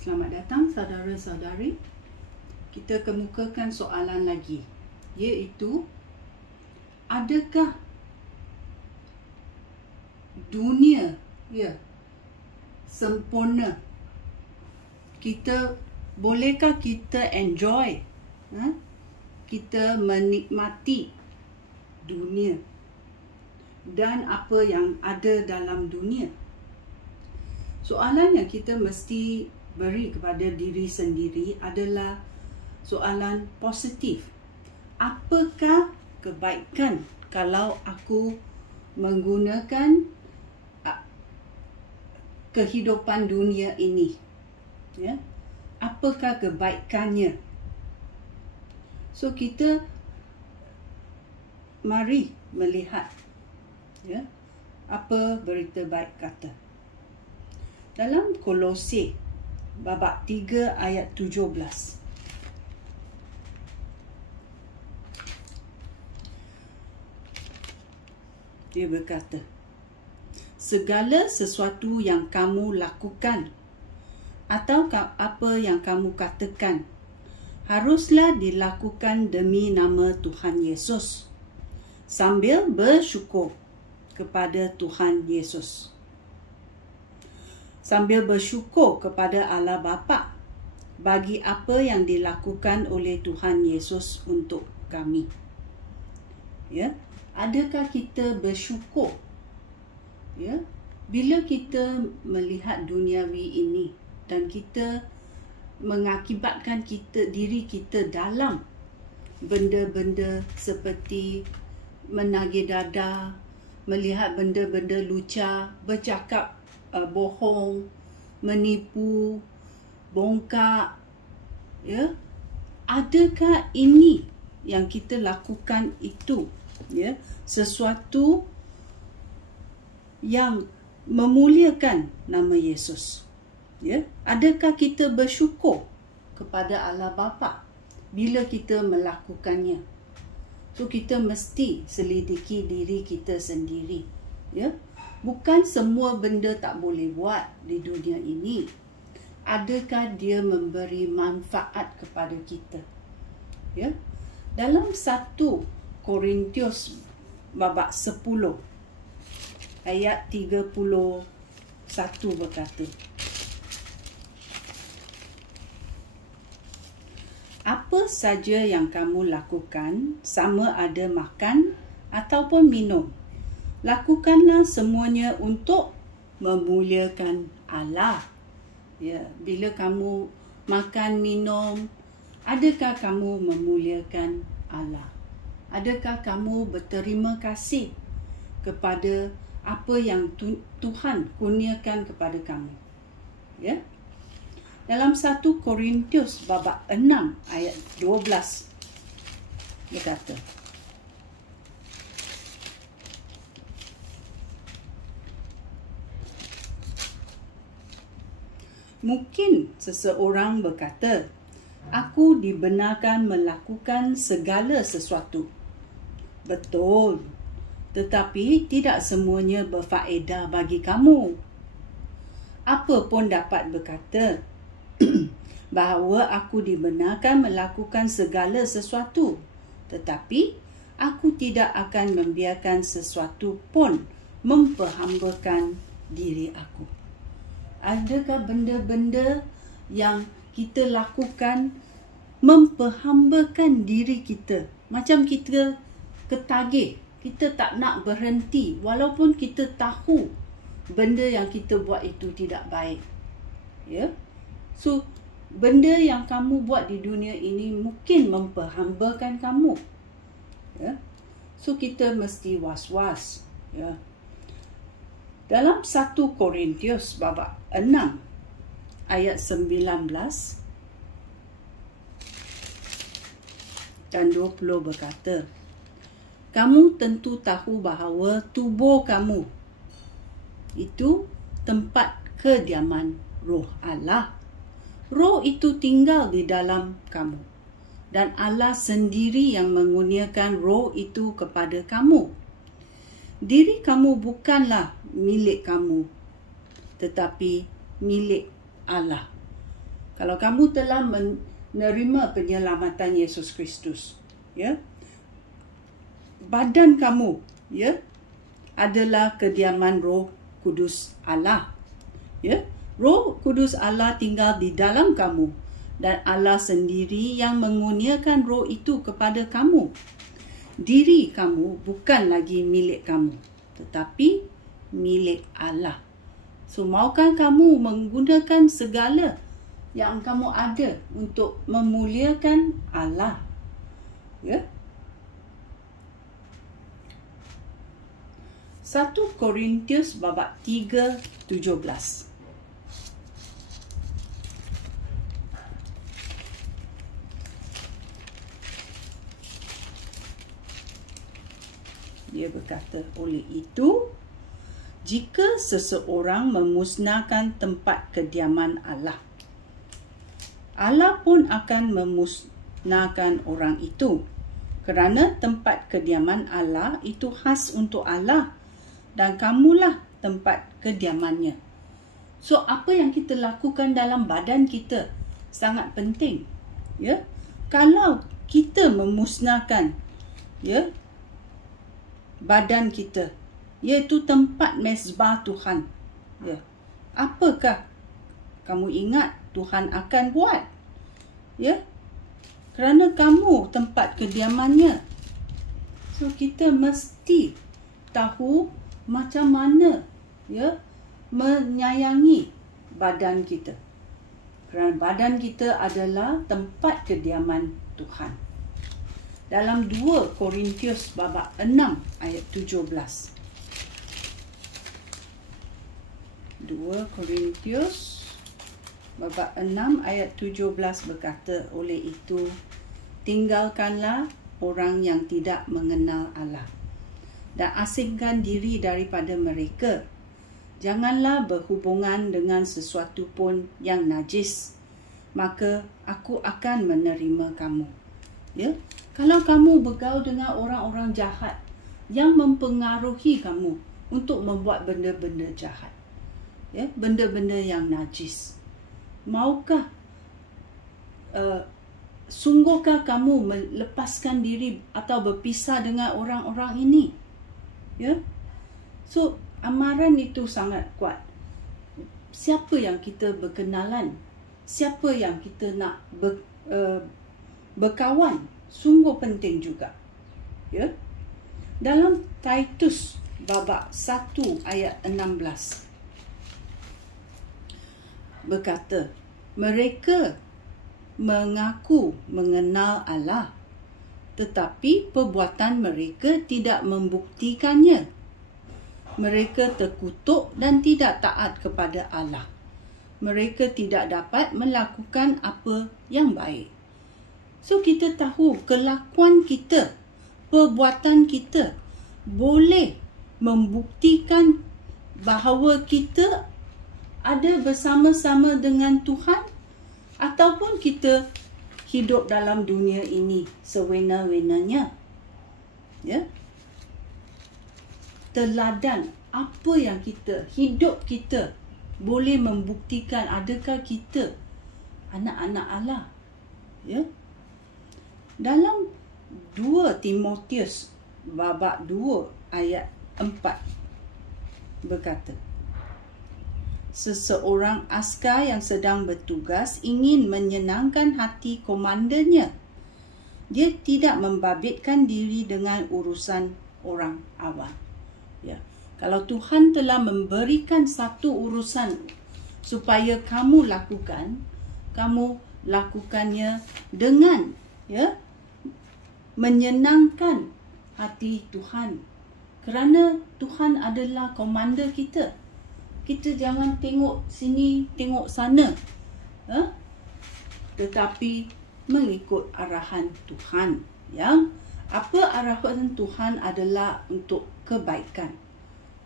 Selamat datang saudara-saudari. Kita kemukakan soalan lagi, iaitu adakah dunia sempurna? Bolehkah kita enjoy, kita menikmati dunia dan apa yang ada dalam dunia? Soalan yang kita mesti beri kepada diri sendiri adalah soalan positif. Apakah kebaikan kalau aku menggunakan kehidupan dunia ini? Apakah kebaikannya? So kita mari melihat apa berita baik kata. Dalam Kolose babak 3 ayat 17. Dia berkata, segala sesuatu yang kamu lakukan atau apa yang kamu katakan haruslah dilakukan demi nama Tuhan Yesus sambil bersyukur kepada Tuhan Yesus. Sambil bersyukur kepada Allah Bapa bagi apa yang dilakukan oleh Tuhan Yesus untuk kami. Adakah kita bersyukur? Bila kita melihat duniawi ini dan kita mengakibatkan diri kita dalam benda-benda seperti menagih dada, melihat benda-benda lucah, bercakap bohong, menipu, bongkak, adakah ini yang kita lakukan itu sesuatu yang memuliakan nama Yesus? Adakah kita bersyukur kepada Allah Bapa bila kita melakukannya? So kita mesti selidiki diri kita sendiri. Bukan semua benda tak boleh buat di dunia ini. Adakah dia memberi manfaat kepada kita? Dalam 1 Korintius babak 10 ayat 31 berkata, apa saja yang kamu lakukan, sama ada makan ataupun minum, lakukanlah semuanya untuk memuliakan Allah. Bila kamu makan, minum, adakah kamu memuliakan Allah? Adakah kamu berterima kasih kepada apa yang Tuhan kurniakan kepada kamu? Dalam 1 Korintius babak 6 ayat 12 berkata, mungkin seseorang berkata, aku dibenarkan melakukan segala sesuatu. Betul, tetapi tidak semuanya berfaedah bagi kamu. Apa pun dapat berkata bahawa aku dibenarkan melakukan segala sesuatu, tetapi aku tidak akan membiarkan sesuatu pun memperhambakan diri aku. Adakah benda-benda yang kita lakukan memperhambakan diri kita? Macam kita ketagih, kita tak nak berhenti walaupun kita tahu benda yang kita buat itu tidak baik. So, benda yang kamu buat di dunia ini mungkin memperhambakan kamu. So, kita mesti was-was. Dalam 1 Korintius babak 6 ayat 19 dan 20 berkata, kamu tentu tahu bahawa tubuh kamu itu tempat kediaman Roh Allah. Roh itu tinggal di dalam kamu dan Allah sendiri yang mengurniakan roh itu kepada kamu. Diri kamu bukanlah milik kamu, tetapi milik Allah. Kalau kamu telah menerima penyelamatan Yesus Kristus, ya, badan kamu, ya, adalah kediaman Roh Kudus Allah. Ya, Roh Kudus Allah tinggal di dalam kamu dan Allah sendiri yang mengurniakan roh itu kepada kamu. Diri kamu bukan lagi milik kamu, tetapi milik Allah. So, maukah kamu menggunakan segala yang kamu ada untuk memuliakan Allah? Ya. 1 Korintius babak 3:17. Dia berkata, oleh itu, jika seseorang memusnahkan tempat kediaman Allah, Allah pun akan memusnahkan orang itu. Kerana tempat kediaman Allah itu khas untuk Allah dan kamulah tempat kediamannya. So, apa yang kita lakukan dalam badan kita sangat penting. Ya, kalau kita memusnahkan, ya, badan kita, iaitu tempat mezbah Tuhan, ya, apakah kamu ingat Tuhan akan buat? Ya, kerana kamu tempat kediamannya. So, kita mesti tahu macam mana, ya, menyayangi badan kita. Kerana badan kita adalah tempat kediaman Tuhan. Dalam 2 Korintius babak 6 ayat 17. 2 Korintius babak 6 ayat 17 berkata, oleh itu, tinggalkanlah orang yang tidak mengenal Allah dan asingkan diri daripada mereka. Janganlah berhubungan dengan sesuatu pun yang najis, maka aku akan menerima kamu. Ya, kalau kamu bergaul dengan orang-orang jahat yang mempengaruhi kamu untuk membuat benda-benda jahat, ya, benda-benda yang najis, maukah sungguhkah kamu melepaskan diri atau berpisah dengan orang-orang ini? Ya, so amaran itu sangat kuat. Siapa yang kita berkenalan, siapa yang kita nak berkawan, sungguh penting juga. Ya, dalam Titus babak 1 ayat 16 berkata, mereka mengaku mengenal Allah, tetapi perbuatan mereka tidak membuktikannya. Mereka terkutuk dan tidak taat kepada Allah. Mereka tidak dapat melakukan apa yang baik. So, kita tahu kelakuan kita, perbuatan kita boleh membuktikan bahawa kita ada bersama-sama dengan Tuhan ataupun kita hidup dalam dunia ini sewena-wenanya. Ya. Teladan apa yang kita, hidup kita boleh membuktikan adakah kita anak-anak Allah. Ya. Dalam 2 Timotius babak 2 ayat 4 berkata, seseorang askar yang sedang bertugas ingin menyenangkan hati komandannya. Dia tidak membabitkan diri dengan urusan orang awam. Ya. Kalau Tuhan telah memberikan satu urusan supaya kamu lakukannya dengan, ya, menyenangkan hati Tuhan. Kerana Tuhan adalah komander kita. Kita jangan tengok sini, tengok sana. Tetapi mengikut arahan Tuhan. Yang apa arahan Tuhan adalah untuk kebaikan.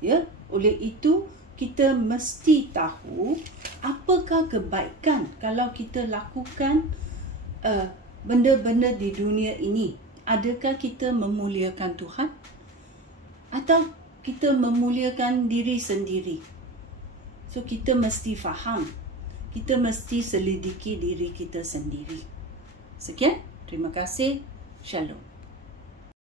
Ya, oleh itu kita mesti tahu apakah kebaikan kalau kita lakukan benda-benda di dunia ini. Adakah kita memuliakan Tuhan atau kita memuliakan diri sendiri? So, kita mesti faham. kita mesti selidiki diri kita sendiri. Sekian, terima kasih. Shalom.